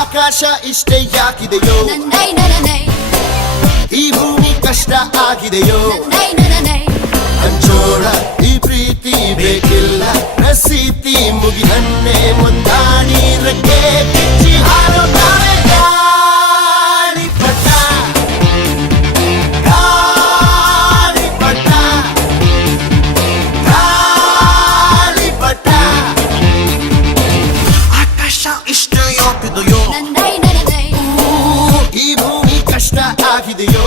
ಆಕಾಶ ಇಷ್ಟೇ ಯಾಕಿದೆಯೋ ಈ ಭೂಮಿ ಕಷ್ಟ ಆಗಿದೆಯೋ ಹಂಚೋಳ ಈ ಪ್ರೀತಿ ಬೇಕಿಲ್ಲ ರಸೀತಿ ಮುಗಿದನ್ನೇ ಮುಂದಾಡಿ ರಕ್ಕೆ ಕಿಚ್ಚಿ ಹಾರುತ್ತಾರೆ ಗಾಳಿಪಟ ಗಾಳಿಪಟ ಗಾಳಿಪಟ ಆಕಾಶ ಇಷ್ಟೇ ಯಾಕಿದೆಯೋ ಈ ಭೂಮಿ ಕಷ್ಟ ಆಗಿದೆಯೋ